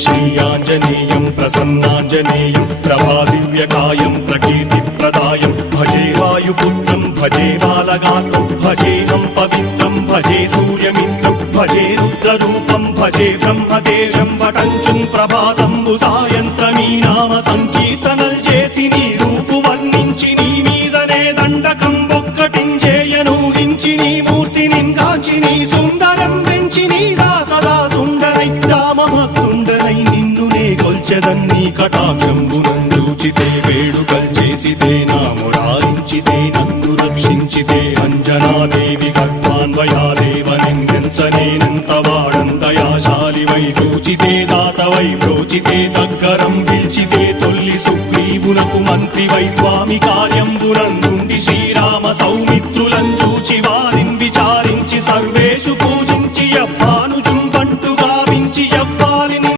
श्रीयाञ्जनेयं प्रसन्नाञ्जनेयं प्रभादिव्यकायं प्रकीर्तिप्रदायं भजे वायुपुत्रं भजे बालगात्रं भजेऽहं पवित्रं भजे सूर्यमित्रं भजे रुद्ररूपं भजे ब्रह्मदेवं वटञ्चुं ప్రభాతంబు సాయంత్రమీ నామ సంకీర్తనల్ చేసి నీ రూపు వర్ణించి నీ మీదనే దండకం ఒక్కటించేయనూహించి నీ మూర్తిని గాంచి నీ సుందరం పెంచి నీ దాసదా సుందరై రామభక్తుండనై నిన్నునే కొల్చెదన్ని కటాక్షంబునందూచితే వేడుకల్ చేసితే నా మురారించితే నన్ను రక్షించితే అంజనాదేవి గర్భాన్వయాదేవనెంచనేనంత వాడంతయాశాలివై చూచితే దాతవై ప్రోచితే దగ్గరం పిలిచితే తొల్లి సుగ్రీవునకు మంత్రివై స్వామికా